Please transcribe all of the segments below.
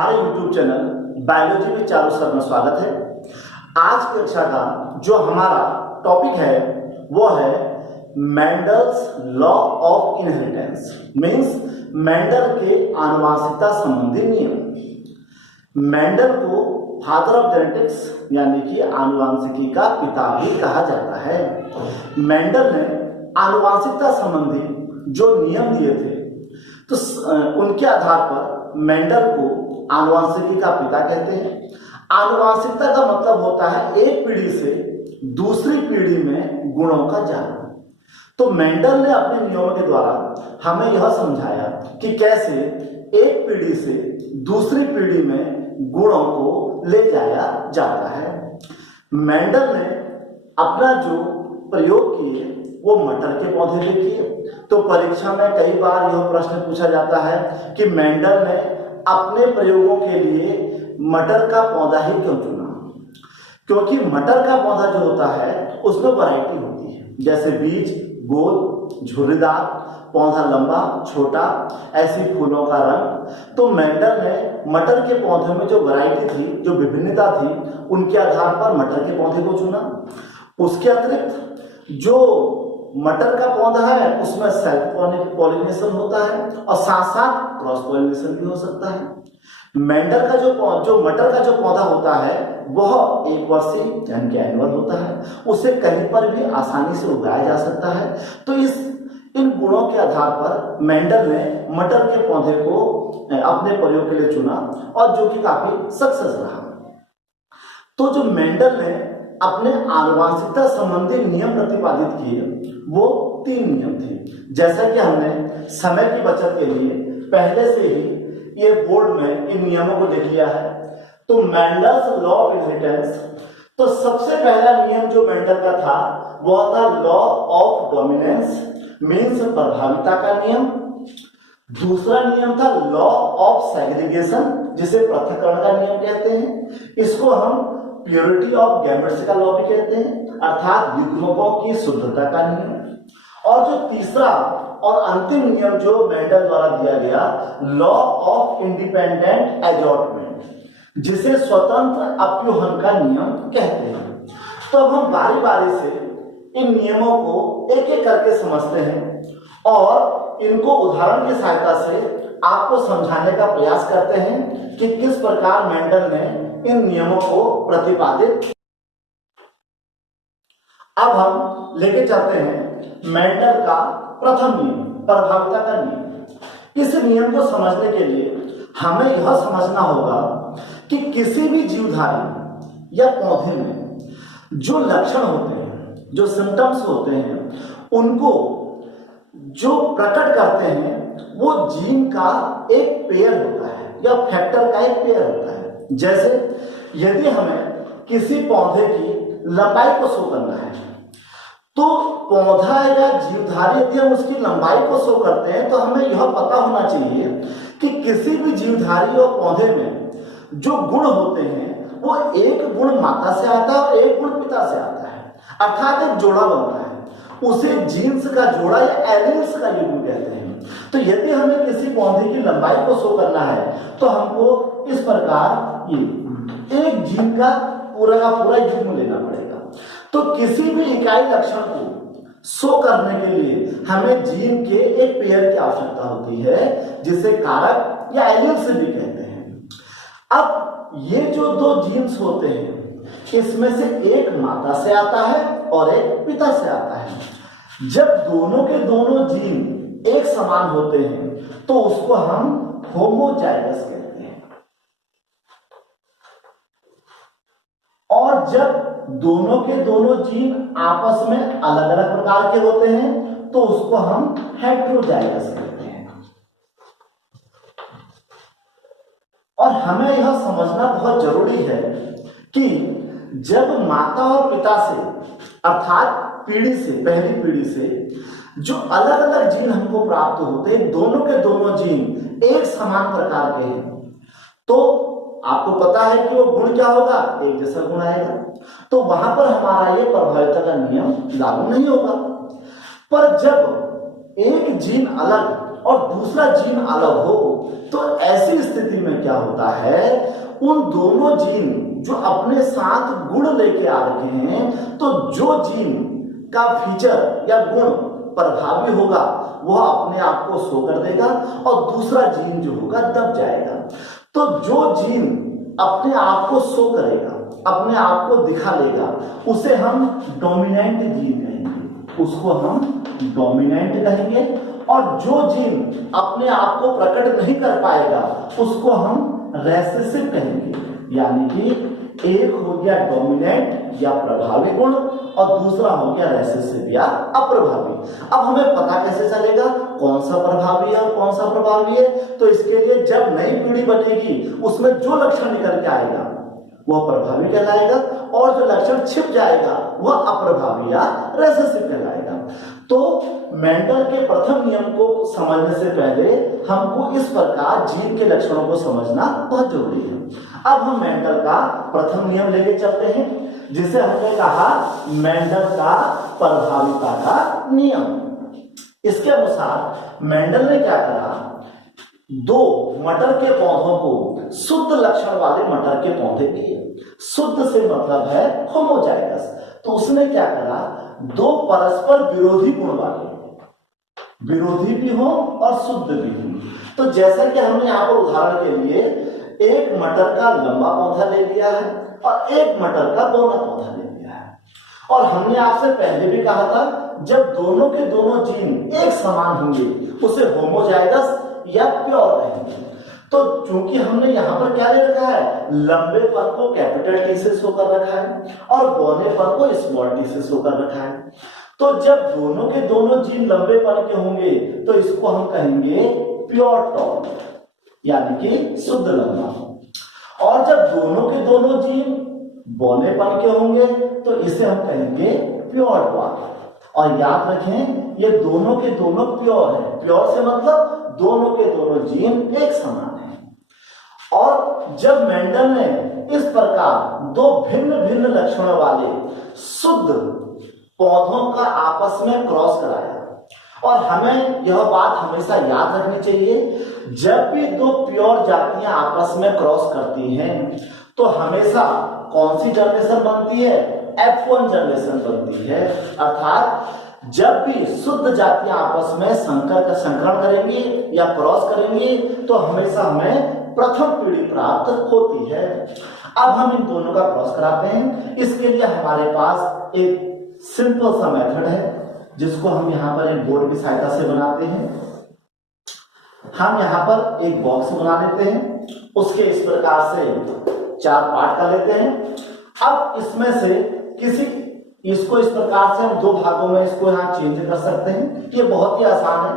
हमारे YouTube channel biology में Charu sir में स्वागत है। आज की कक्षा का जो हमारा टॉपिक है वो है Mendel's law of inheritance, means Mendel के आनुवंशिकता संबंधी नियम। मेंडल को फादर ऑफ जेनेटिक्स यानी कि आनुवंशिकी का पिता भी कहा जाता है। मेंडल ने आनुवंशिकता संबंधी जो नियम दिए थे तो उनके आधार पर मेंडल को आनुवंशिकी का पिता कहते हैं। आनुवंशिकता का मतलब होता है एक पीढ़ी से दूसरी पीढ़ी में गुणों का जाना। तो मेंडल ने अपने नियमों के द्वारा हमें यह समझाया कि कैसे एक पीढ़ी से दूसरी पीढ़ी में गुणों को ले जाया जाता है। मेंडल ने अपना जो प्रयोग किए वो मटर के पौधे पे किए। तो परीक्षा में कई बार यह प्रश्न पूछा जाता है कि मेंडल ने अपने प्रयोगों के लिए मटर का पौधा ही क्यों चुना? क्योंकि मटर का पौधा जो होता है उसमें वैरायटी होती है, जैसे बीज गोल, झुर्रीदार, पौधा लंबा छोटा, ऐसी फूलों का रंग। तो मेंडल ने मटर के पौधे में जो वैरायटी थी, जो विभिन्नता थी, उनके आधार पर मटर के पौधे को चुना। उसके अतिरिक्त जो मटर का पौधा है उसमें सेल्फ पॉलिनेशन होता है और साथ साथ क्रॉस पॉलिनेशन भी हो सकता है। मेंडल का जो मटर का जो पौधा होता है वह एक वर्षीय यानी कि एनुअल होता है, उसे कहीं पर भी आसानी से उगाया जा सकता है। तो इन गुणों के आधार पर मेंडल ने मटर के पौधे को अपने प्रयोग के लिए चुना और जो कि काफी सक्सेस रहा। तो जो मेंडल ने अपने आनुवंशिकता संबंधी नियम प्रतिपादित किए वो 3 नियम थे। जैसा कि हमने समय की बचत के लिए पहले से ही ये बोर्ड में इन नियमों को लिख लिया है। तो मेंडल्स लॉ ऑफ इनहेरिटेंस, तो सबसे पहला नियम जो मेंडल का था वह था लॉ ऑफ डोमिनेंस, मीन्स प्रभाविता का नियम। दूसरा नियम था लॉ ऑफ सेग्रीगेशन, जिसे पृथक्करण का नियम कहते हैं। इसको हम प्योरिटी ऑफ गैमेट्स का लॉ भी कहते हैं, अर्थात युग्मकों की शुद्धता का नियम। और जो तीसरा और अंतिम नियम जो मेंडल द्वारा दिया गया, लॉ ऑफ इंडिपेंडेंट एडजॉर्टमेंट, जिसे स्वतंत्र अप्यूहन का नियम कहते हैं। तो अब हम बारी बारी से इन नियमों को एक एक करके समझते हैं और इनको उदाहरण की सहायता से आपको समझाने का प्रयास करते हैं कि किस प्रकार मेंडल ने इन नियमों को प्रतिपादित। अब हम लेके चलते हैं मेंडल का प्रथम नियम, प्रभाविता का नियम। इस नियम को समझने के लिए हमें यह समझना होगा कि किसी भी जीवधारी या पौधे में जो लक्षण होते हैं, जो सिम्टम्स होते हैं, उनको जो प्रकट करते हैं वो जीन का एक पेयर होता है या फैक्टर का एक पेयर होता है। जैसे यदि हमें किसी पौधे की लंबाई को शो करना है तो पौधा या जीवधारी यदि हम उसकी लंबाई को शो करते हैं तो हमें यह पता होना चाहिए कि किसी भी जीवधारी और पौधे में जो गुण होते हैं वो एक गुण माता से आता है और एक गुण पिता से आता है, अर्थात एक जोड़ा बनता है। उसे जीन्स का जोड़ा या एलील्स का युग्म कहते हैं। तो यदि हमें किसी पौधे की लंबाई को शो करना है तो हमको इस प्रकार ये एक जीन का पूरा युग्म लेना पड़ेगा। तो किसी भी इकाई लक्षण को शो करने के लिए हमें जीन के एक पेयर की आवश्यकता होती है, जिसे कारक या एलील्स भी कहते हैं। अब ये जो 2 जीन्स होते हैं इसमें से एक माता से आता है और एक पिता से आता है। जब दोनों के दोनों जीन एक समान होते हैं तो उसको हम होमोजाइगस कहते हैं, और जब दोनों के दोनों जीन आपस में अलग अलग प्रकार के होते हैं तो उसको हम हेटेरोजाइगस कहते हैं। और हमें यह समझना बहुत जरूरी है कि जब माता और पिता से, अर्थात पीढ़ी से, पहली पीढ़ी से जो अलग अलग जीन हमको प्राप्त होते हैं, दोनों के दोनों जीन एक समान प्रकार के हैं, तो आपको पता है कि वो गुण क्या होगा, एक जैसा गुण आएगा। तो वहां पर हमारा ये प्रभाविता का नियम लागू नहीं होगा। पर जब एक जीन अलग और दूसरा जीन अलग हो, तो ऐसी स्थिति में क्या होता है, उन दोनों जीन जो अपने साथ गुण लेके आ रखे हैं, तो जो जीन का फीचर या गुण प्रभावी होगा वह अपने आप को शो कर देगा और दूसरा जीन जो होगा दब जाएगा। तो जो जीन अपने आप को शो करेगा, अपने आप को दिखा लेगा, उसे हम डोमिनेंट जीन कहेंगे, उसको हम डोमिनेंट कहेंगे। और जो जीन अपने आप को प्रकट नहीं कर पाएगा उसको हम रेसेसिव कहेंगे। यानी कि एक हो गया डोमिनेंट या प्रभावी गुण और दूसरा हो गया रेसेसिव या अप्रभावी। अब हमें पता कैसे चलेगा कौन सा प्रभावी है और कौन सा प्रभावी है? तो इसके लिए जब नई पीढ़ी बनेगी उसमें जो लक्षण निकल के आएगा वह प्रभावी कहलाएगा और जो लक्षण छिप जाएगा वह अप्रभावी या रेसेसिव कहलाएगा। तो मेंडल के प्रथम नियम को समझने से पहले हमको इस प्रकार जीन के लक्षणों को समझना बहुत जरूरी है। अब हम मेंडल का प्रथम नियम लेके चलते हैं, जिसे हमने कहा मेंडल का प्रभाविता का नियम। इसके अनुसार मेंडल ने क्या करा, दो मटर के पौधों को शुद्ध लक्षण वाले मटर के पौधे दिए। शुद्ध से मतलब है होमोजाइगस। तो उसने क्या करा, दो परस्पर विरोधी गुण वाले, विरोधी भी हो और शुद्ध भी हो। तो जैसा कि हमने यहाँ पर उदाहरण के लिए एक मटर का लंबा पौधा ले लिया है और एक मटर का बौना पौधा ले लिया है, और हमने आपसे पहले भी कहा था जब दोनों के दोनों जीन एक समान होंगे उसे होमोजाइगस या प्योर कहेंगे। तो चूंकि हमने यहाँ पर क्या ले रखा है, लंबे पन को कैपिटल टी से शो कर रखा है और बौने पन को स्मॉल टी से शो कर रखा है। तो जब दोनों के दोनों जीन लंबे पन के होंगे तो इसको हम कहेंगे प्योर टॉल, यानी कि शुद्ध लंबा। और जब दोनों के दोनों जीन बौने पन के होंगे तो इसे हम कहेंगे प्योर ट्वार्फ। और याद रखें ये दोनों के दोनों प्योर है। प्योर से मतलब दोनों के दोनों जीन एक समान है। और जब मेंडल ने इस प्रकार दो भिन्न भिन्न लक्षणों वाले शुद्ध पौधों का आपस में क्रॉस कराया, और हमें यह बात हमेशा याद रखनी चाहिए, जब भी दो प्योर जातियां आपस में क्रॉस करती हैं तो हमेशा कौन सी जनरेशन बनती है, F1 जनरेशन बनती है। अर्थात जब भी शुद्ध जातियां आपस में संकरण करेंगी या क्रॉस करेंगी तो हमेशा हमें प्रथम पीढ़ी प्राप्त होती है। अब हम इन दोनों का क्रॉस कराते हैं। इसके लिए हमारे पास एक सिंपल सा मेथड है जिसको हम यहाँ पर एक बोर्ड की सहायता से बनाते हैं। हम यहाँ पर एक बॉक्स बना लेते हैं, उसके इस प्रकार से 4 पार्ट कर लेते हैं। अब इसमें से इसको इस प्रकार से हम 2 भागों में इसको यहाँ चेंज कर सकते हैं। ये बहुत ही आसान है,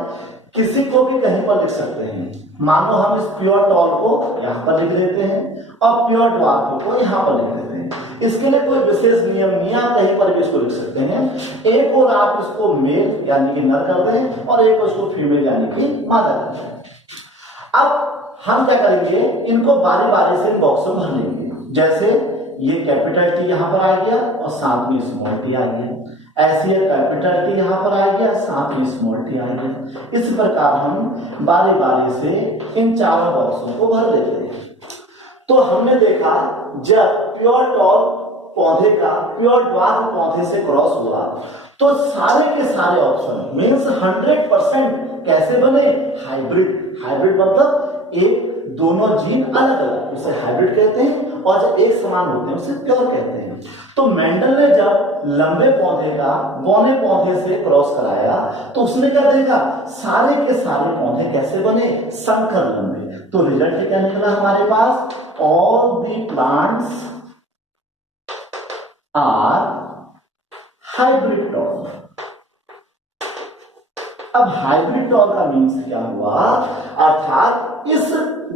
किसी को भी कहीं पर लिख सकते हैं। मानो हम इस प्योर टॉल को यहाँ पर लिख देते हैं और प्योर ड्वार्फ को यहाँ पर लिख देते हैं। इसके लिए कोई विशेष नियम नहीं, आप कहीं पर भी इसको लिख सकते हैं। एक और आप इसको मेल यानी कि नर कर दें और एक और इसको फीमेल यानी कि मादा कर दें। अब हम क्या करेंगे, इनको बारी बारी से बॉक्स में भर लेंगे। जैसे ये कैपिटल टी यहाँ पर आ गया और साथ में स्मॉल टी आ गया, ऐसे ये कैपिटल टी यहाँ पर आ गया, साथ में स्मॉल टी आ गया। इस प्रकार हम बारी बारी से इन चारों बॉक्सों को भर लेते हैं। तो हमने देखा जब प्योर टॉल पौधे का प्योर ड्वार्फ पौधे से क्रॉस हुआ तो सारे के सारे ऑप्शन मीन्स 100% कैसे बने, हाइब्रिड। हाइब्रिड मतलब एक दोनों जीन अलग अलग, उसे हाइब्रिड कहते हैं, और जब एक समान होते हैं उसे प्योर कहते हैं। तो मेंडल ने जब लंबे पौधे का बौने पौधे से क्रॉस कराया तो उसने क्या देखा, सारे के सारे पौधे कैसे बने, संकर लंबे। तो रिजल्ट क्या निकला हमारे पास, all the plants are hybrid tall. अब हाइब्रिड टॉल का मीन्स क्या हुआ, अर्थात इस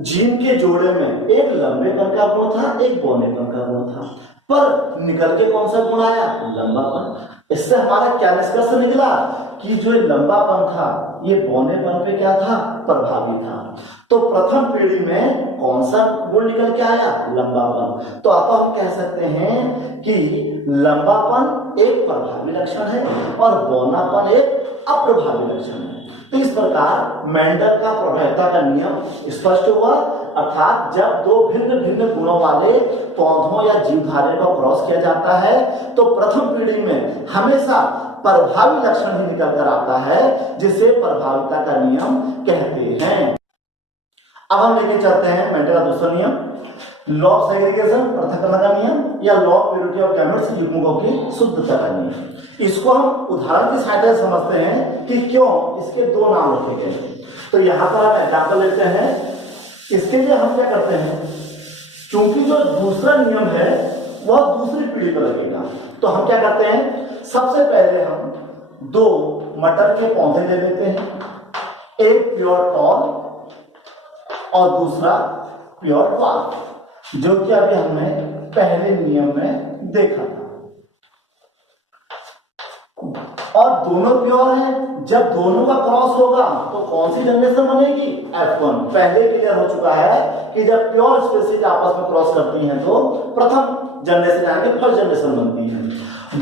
जीन के जोड़े में एक लंबे पन का गुण था, एक बौने पन का गुण था, पर निकल के कौन सा गुण आया, लंबापन। इससे हमारा क्या निष्कर्ष निकला कि जो लंबापन था ये बौनेपन पे क्या था, प्रभावी था। तो प्रथम पीढ़ी में कौन सा गुण निकल के आया, लंबापन। तो अब हम कह सकते हैं कि लंबापन एक प्रभावी लक्षण है और बौनापन एक अप्रभावी लक्षण है। तो इस प्रकार मेंडल का प्रभाविता का नियम स्पष्ट हुआ, अर्थात जब दो भिन्न भिन्न गुणों वाले पौधों या जीवधारियों का क्रॉस किया जाता है तो प्रथम पीढ़ी में हमेशा प्रभावी लक्षण ही निकल कर आता है, जिसे प्रभाविता का नियम कहते हैं। अब हम लेके चलते हैं मेंडल का दूसरा नियम, लॉ ऑफ सेग्रीगेशन, पृथक्करण का नियम, या law of purity of gametes, युग्मकों की शुद्धता का नियम। इसको हम उदाहरण की सहायता से समझते हैं कि क्यों इसके दो नाम रखे गए। तो यहाँ पर हम एग्जाम्पल लेते हैं। इसके लिए हम क्या करते हैं, क्योंकि जो दूसरा नियम है वह दूसरी पीढ़ी पर लगेगा, तो हम क्या करते हैं, सबसे पहले हम दो मटर के पौधे ले लेते हैं, एक प्योर टॉल और दूसरा प्योर वाल्व, जो कि अभी हमने पहले नियम में देखा था। और दोनों प्योर हैं, जब दोनों का क्रॉस होगा तो कौन सी जनरेशन बनेगी, F1। पहले क्लियर हो चुका है कि जब प्योर स्पीशीज आपस में क्रॉस करती हैं तो प्रथम जनरेशन यानी फर्स्ट जनरेशन बनती है।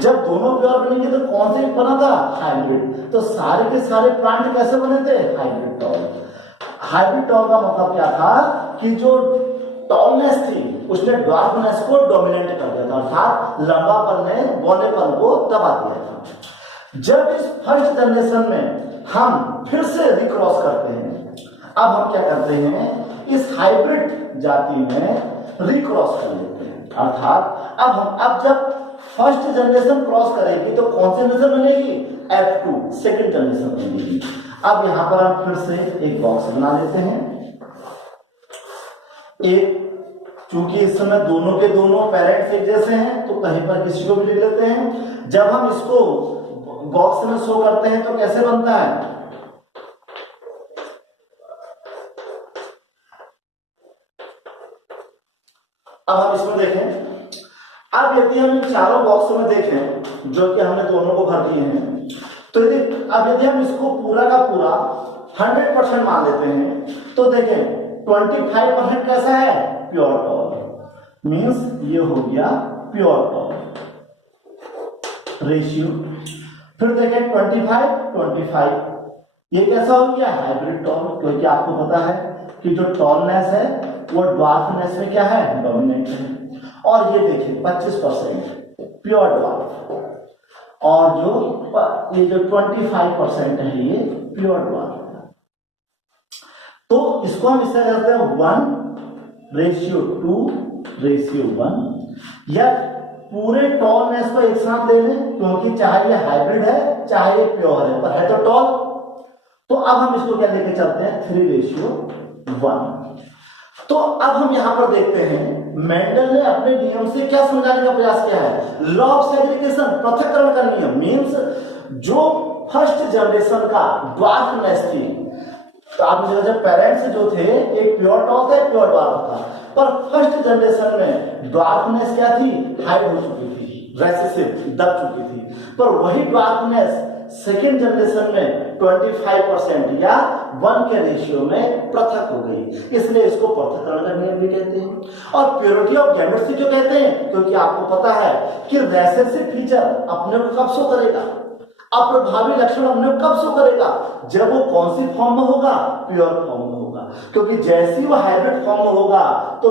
जब दोनों प्योर बनेंगे तो कौन से बना था, हाइब्रिड। तो सारे के सारे प्लांट कैसे बने थे, हाइब्रिड टॉल। हाइब्रिड टॉल का मतलब क्या था कि जो टॉलनेस थी उसने ड्वार्फनेस को डोमिनेट कर दिया था, अर्थात लंबापन ने बौनेपन को दबा दिया था। जब इस फर्स्ट जनरेशन में हम फिर से रिक्रॉस करते हैं, अब हम क्या करते हैं, इस हाइब्रिड जाति में रिक्रॉस कर लेते हैं, अर्थात अब जब फर्स्ट जनरेशन क्रॉस करेगी तो कौन सी जनरेशन बनेगी, F2 सेकंड जनरेशन बनेगी। अब यहां पर हम फिर से एक बॉक्स बना लेते हैं। एक, चूंकि इस समय दोनों के दोनों पेरेंट्स एक जैसे हैं तो कहीं पर किसी को भी लिख लेते हैं। जब हम इसको बॉक्स में शो करते हैं तो कैसे बनता है, अब हम इसमें देखें। अब यदि हम इन चारों बॉक्स में देखें जो कि हमने दोनों को भर दिए हैं, तो यदि हम इसको पूरा का पूरा 100% मान लेते हैं तो देखें 25% कैसा है, प्योर टॉल, मींस ये हो गया प्योर टॉल रेशियो। फिर देखें 25 ये कैसा हो गया, हाइब्रिड टॉल, क्योंकि आपको पता है कि जो टॉलनेस है वो ड्वार्फनेस में क्या है, डोमिनेट है। और ये देखिए 25% प्योर ड्वार्फ, और ये जो 25% है ये प्योर ड्वार्फ। तो इसको हम इससे करते हैं 1:2:1, या पूरे टॉलनेस को एक साथ ले लें, क्योंकि चाहे ये हाइब्रिड है चाहे ये प्योर है, पर है तो टॉल। तो अब हम इसको क्या लेके चलते हैं, 3:1। तो अब हम यहां पर देखते हैं मेंडल ने अपने नियम से क्या समझाने का प्रयास किया है, लॉ ऑफ सेग्रीगेशन, पृथक्करण का नियम। मींस जो फर्स्ट जनरेशन का ड्वार्फनेस थी, तो आप जब पेरेंट्स जो थे एक प्योर टॉल था एक प्योर ड्वार्फ था, पर फर्स्ट जनरेशन में ड्वार्फनेस क्या थी, हाइड हो चुकी थी, रेसेसिव दब चुकी थी। पर वही ड्वार्फनेस सेकेंड जनरेशन में 25% या 1 के रेशियो में पृथक हो गई, इसलिए इसको पृथक्करण का नियम भी कहते हैं। और प्योरिटी ऑफ गैमेट्स क्यों कहते हैं, क्योंकि आपको पता है कि रेसेसिव फीचर अपने को कब शो करेगा, अप्रभावी लक्षण अपने को कब शो करेगा, जब वो कौन सी फॉर्म में होगा, प्योर फॉर्म में होगा। क्योंकि जैसे ही वो हाइब्रिड फॉर्म में होगा तो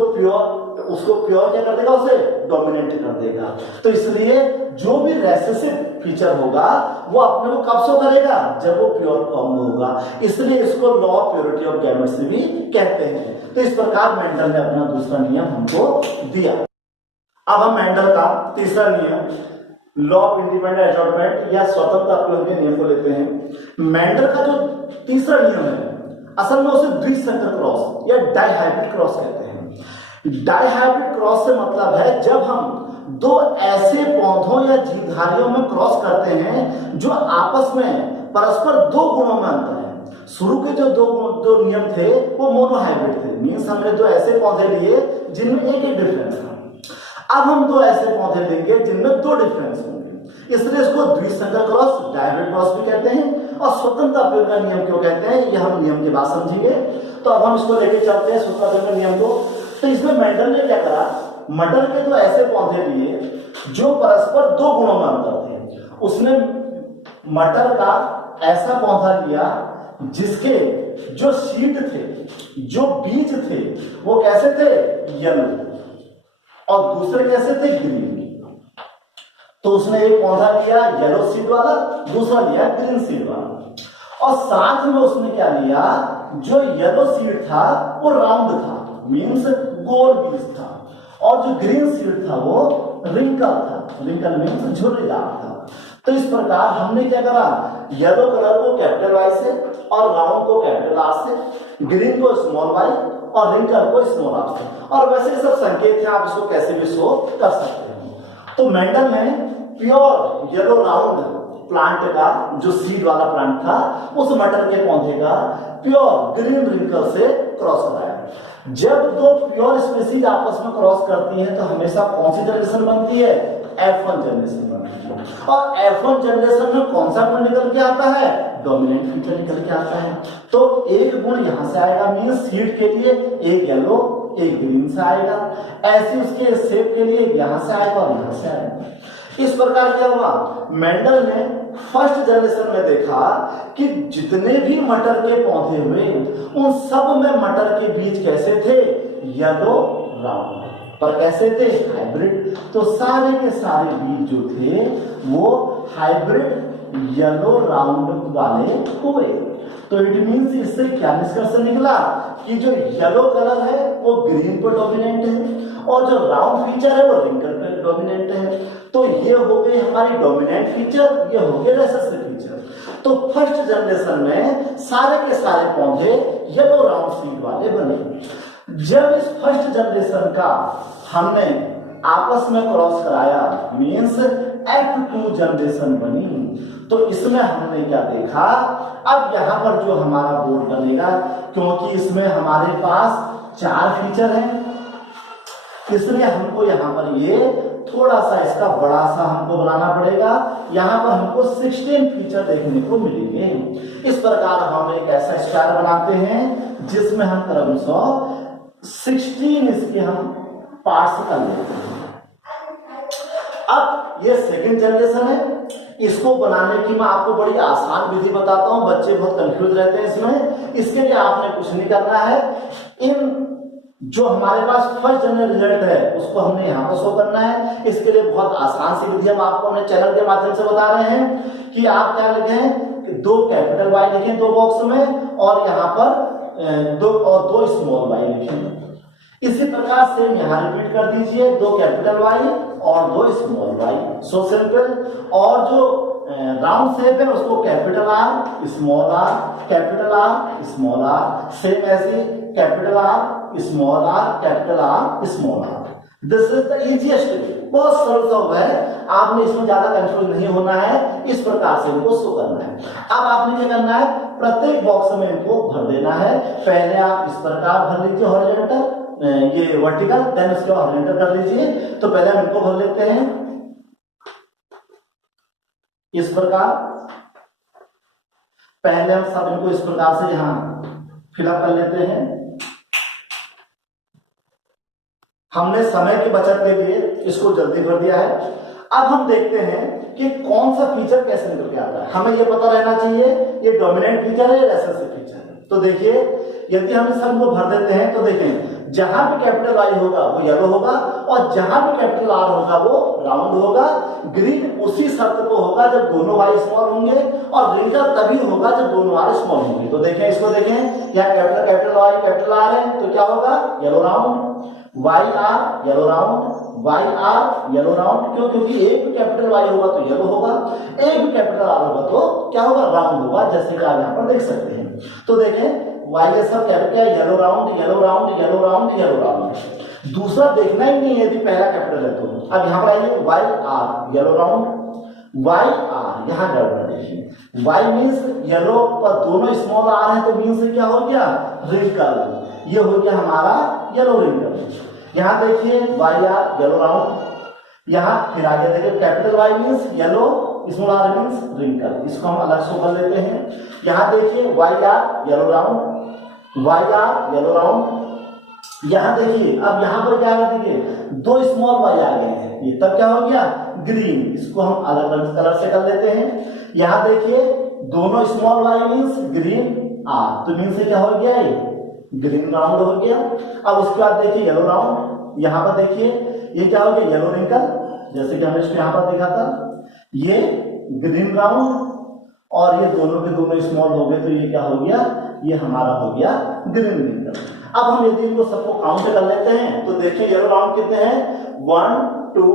उसको प्योर क्या कर देगा, उसे डोमिनेट कर देगा। तो इसलिए जो भी रेसेसिव फीचर होगा वो अपने को कब शो करेगा, जब वो प्योर फॉर्म में होगा। इसलिए इसको law of purity of gametes भी कहते हैं। तो इस प्रकार मेंडल ने अपना दूसरा नियम हमको दिया। अब हम मेंडल का तीसरा नियम, लॉ ऑफ इंडिपेंडेंट असॉर्टमेंट या स्वतंत्र अपयोग के नियम को लेते हैं। मेंडल का जो तीसरा नियम है, असल में उसे द्विसंकर क्रॉस या डाइहाइब्रिड क्रॉस कहते हैं। डाइहाइब्रिड क्रॉस से मतलब है जब हम दो ऐसे पौधों या जीवधारियों में क्रॉस करते हैं जो आपस में परस्पर दो गुणों में अंतर है। शुरू के जो दो नियम थे वो मोनोहाइब्रिड थे, मींस हमने दो ऐसे पौधे लिए जिनमें एक डिफरेंस था। अब हम दो ऐसे पौधे लेंगे जिनमें दो डिफरेंस होंगे, इसलिए इसको द्विसंकर क्रॉस, डाइहाइब्रिड क्रॉस भी कहते हैं। और स्वतंत्र अपयोग का नियम क्यों कहते हैं, ये हम नियम के बाद समझेंगे। तो अब हम इसको लेके चलते हैं स्वतंत्र अपयोग के नियम को। तो इसमें मेंडल ने क्या करा, मटर के दो ऐसे पौधे लिए जो परस्पर दो गुणों में अंतर थे। उसने मटर का ऐसा पौधा लिया जिसके जो सीड थे, जो बीज थे, वो कैसे थे? येलो, और दूसरे कैसे थे? ग्रीन। तो उसने एक पौधा लिया येलो सीड वाला, दूसरा लिया ग्रीन सीड वाला, और साथ में उसने क्या लिया? जो येलो सीड था वो राउंड था, मीन्स गोल बीज था, और जो ग्रीन सीड था वो रिंकल था, रिंकल मीन्स झुर्रीदार था। तो इस प्रकार हमने क्या करा? येलो कलर को कैपिटल वाई से और राउंड को कैपिटल आर से, ग्रीन को स्मॉल वाई और रिंकल को स्मॉल आर से, और वैसे सब संकेत हैं, आप इसको कैसे भी शो कर सकते हैं। तो मेंडल ने प्योर येलो राउंड प्लांट का, जो सीड वाला प्लांट था, उस मटर के पौधे का प्योर ग्रीन रिंकल से क्रॉस कराया। जब दो प्योर स्पीसीज आपस में क्रॉस करती हैं तो हमेशा कौन सी जनरेशन बनती है? F1 जनरेशन बनती है। और F1 जनरेशन में कौन सा गुण निकल के आता है? डोमिनेंट फीचर निकल के आता है। तो एक गुण यहां से आएगा, मीन्स सीड के लिए एक येलो एक ग्रीन से आएगा, ऐसे उसके सेप के लिए यहां से आएगा और यहां से आएगा। इस प्रकार क्या हुआ? मेंडल ने फर्स्ट जनरेशन में देखा कि जितने भी मटर के पौधे हुए उन सब में मटर के बीज कैसे थे? येलो राउंड, पर कैसे थे? हाइब्रिड। तो सारे के सारे बीज जो थे वो हाइब्रिड येलो राउंड वाले हुए। तो इट मीन्स इससे क्या निष्कर्ष निकला कि जो येलो कलर है वो ग्रीन पर डोमिनेंट है और जो राउंड फीचर है वो रिंकल पर डोमिनेंट है। तो ये हो गई हमारी डोमिनेंट फीचर, ये हो गए रेसेसिव फीचर। तो फर्स्ट जनरेशन में सारे के सारे पौधे येलो राउंड सीड वाले बने। जब इस फर्स्ट जनरेशन का हमने आपस में क्रॉस कराया, मीन्स F2 जनरेशन बनी, तो इसमें हमने क्या देखा? अब यहाँ पर जो हमारा बोर्ड बनेगा, क्योंकि इसमें हमारे पास 4 फीचर हैं, इसलिए हमको यहाँ पर ये थोड़ा सा इसका बड़ा सा हमको बनाना पड़ेगा। यहाँ पर हमको 16 फीचर देखने को मिलेंगे। इस प्रकार हम एक ऐसा स्टार बनाते हैं जिसमें हम क्रमशः 16 इसके हम पार्ट्स कर लेते हैं। अब ये सेकंड जनरेशन है, इसको बनाने की मैं आपको बड़ी आसान विधि बताता हूं, बच्चे बहुत कंफ्यूज रहते हैं इसमें। इसके लिए आपने कुछ नहीं करना है, इन जो हमारे पास फर्स्ट जनरल रिजल्ट है उसको हमने यहाँ पर शो करना है। इसके लिए बहुत आसान सी विधि हम आपको अपने चैनल के माध्यम से बता रहे हैं कि आप क्या लिखें? 2 कैपिटल वाई लिखें 2 बॉक्स में, और यहाँ पर 2 स्मॉल वाई लिखें। इसी प्रकार से यहाँ रिपीट कर दीजिए, 2 कैपिटल वाई और 2 स्मॉल वाई, सो सिंपल। और जो राउंड शेप है उसको capital R small R, capital R small R, same ऐसे capital R small R, capital R small R. This is the easiest way, बहुत सरल सा है, आपने इसमें ज्यादा कंफ्यूज नहीं होना है। इस प्रकार से इनको शो करना है। अब आपने क्या करना है? प्रत्येक बॉक्स में इनको भर देना है। पहले आप इस प्रकार भर लीजिए हॉरिजॉन्टल, ये वर्टिकल, देन उसके बाद हॉरिजॉन्टल कर लीजिए। तो पहले हम इनको भर लेते हैं इस प्रकार। पहले हम सब इनको इस प्रकार से यहां फिलअप कर लेते हैं। हमने समय की बचत के लिए इसको जल्दी भर दिया है। अब हम देखते हैं कि कौन सा फीचर कैसे निकल के आता है। हमें यह पता रहना चाहिए ये डोमिनेंट फीचर है या रेसेसिव फीचर है। तो देखिए, यदि हम इस सब को भर देते हैं तो देखें, जहां भी कैपिटल आई होगा वो येलो होगा, और जहां भी कैपिटल आर होगा वो राउंड होगा। ग्रीन उसी शर्त को होगा जब दोनों वाई स्मॉल होंगे, और रिंकल तभी होगा जब दोनों आर स्मॉल होंगे। तो देखें, इसको देखें, यहाँ कैपिटल वाई कैपिटल आर है तो क्या होगा? Yellow round. Y R yellow round, Y R yellow round. क्यों? क्योंकि एक भी कैपिटल वाई होगा तो येलो होगा, एक भी कैपिटल आर होगा तो क्या होगा? राउंड होगा, जैसे कि आप यहाँ पर देख सकते हैं। तो देखें, वाई ये सब capital yellow round yellow round yellow round yellow round. दूसरा देखना ही नहीं है यदि पहला कैपिटल है तो। अब यहाँ पर आइए, Y R yellow round, Y R, यहाँ गड़बड़ देखिए, वाई मीन्स येलो पर दोनों स्मॉल आर है तो मीन्स क्या हो गया? रिंकल। ये हो गया हमारा येलो रिंकल। यहाँ देखिए, वाई आर येलो राउंड, यहाँ फिर आगे देखिए capital Y means yellow, small R means wrinkle. इसको हम अलग से कर लेते हैं। यहाँ देखिए, Y R yellow round, Y R yellow round. यहाँ देखिए, अब यहाँ पर क्या है? देखिए, 2 स्मॉल वाई आ गए हैं, ये तब क्या हो गया? ग्रीन। इसको हम अलग अलग कलर से कर लेते हैं। यहाँ देखिए, दोनों small Y means green R, तो मीन्स क्या हो गया, ये ग्रीन राउंड हो गया। अब उसके बाद देखिए येलो राउंड, यहाँ पर देखिए ये क्या हो गया, येलो रिंकल, जैसे कि हमने इसको यहाँ पर देखा था, ये ग्रीन राउंड और ये दोनों के दोनों स्मॉल हो गए, तो ये क्या हो गया, ये हमारा हो गया ग्रीन रिंकल। अब हम यदि इनको सबको काउंट कर लेते हैं तो देखिए येलो राउंड कितने हैं, 1 2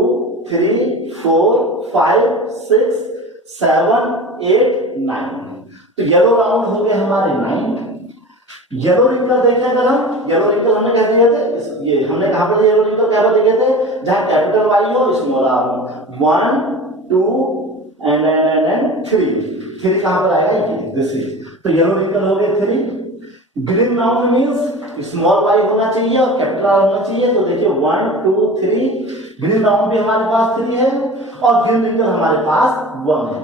3 4 5 6 7 8 9, तो येलो राउंड हो गए हमारे 9। येलो रिंकल देखें अगर हम, येलो रिंकल हमने कह दिए थे, ये हमने कहां पर येलो रिंकल क्या पर देखे थे, जहां कैपिटल वाई हो स्मॉल आर हो, 1 2 एंड 3 कहां पर आएगा, ये दिस इज, तो येलो रिंकल हो गए 3। Green round means small Y होना चाहिए और कैपिटल आर होना चाहिए, तो देखिए 1 2 3, ग्रीन राउंड भी हमारे पास 3 है और ग्रीन रिंकल हमारे पास 1 है।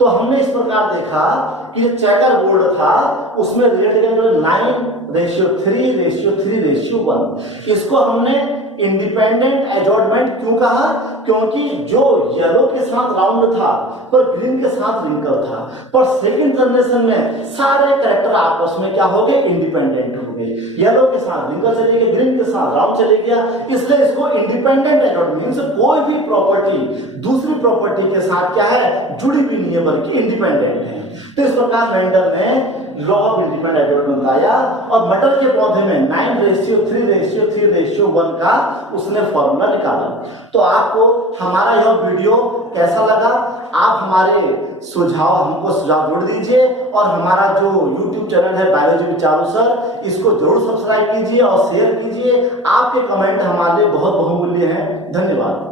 तो हमने इस प्रकार देखा कि जो चेकर बोर्ड था उसमें रेट 9:3:3:1, इसको हमने इंडिपेंडेंट एडजॉर्टमेंट क्यों कहा, क्योंकि जो येलो के साथ राउंड था पर ग्रीन के साथ रिंकल था, पर सेकंड जनरेशन में सारे कैरेक्टर आपस में क्या हो गए, इंडिपेंडेंट हो गए, येलो के साथ रिंकल चले गए, ग्रीन के साथ राउंड चले गया, इसलिए इसको इंडिपेंडेंट एडजॉर्टमेंट मींस कोई भी प्रॉपर्टी दूसरी प्रॉपर्टी के साथ क्या है, जुड़ी भी नहीं है बल्कि इंडिपेंडेंट है। तो इस प्रकार मेंडल ने लॉ ऑफ इंडिपेंडेंट एडजॉर्टमेंट बताया और मटर के पौधे में 9:3:3:1 का उसने फॉर्मूला निकाला। तो आपको हमारा यह वीडियो कैसा लगा, आप हमारे सुझाव हमको सुझाव जोड़ दीजिए और हमारा जो YouTube चैनल है बायोलॉजी विद चारू सर, इसको जरूर सब्सक्राइब कीजिए और शेयर कीजिए। आपके कमेंट हमारे लिए बहुत बहुमूल्य हैं। धन्यवाद।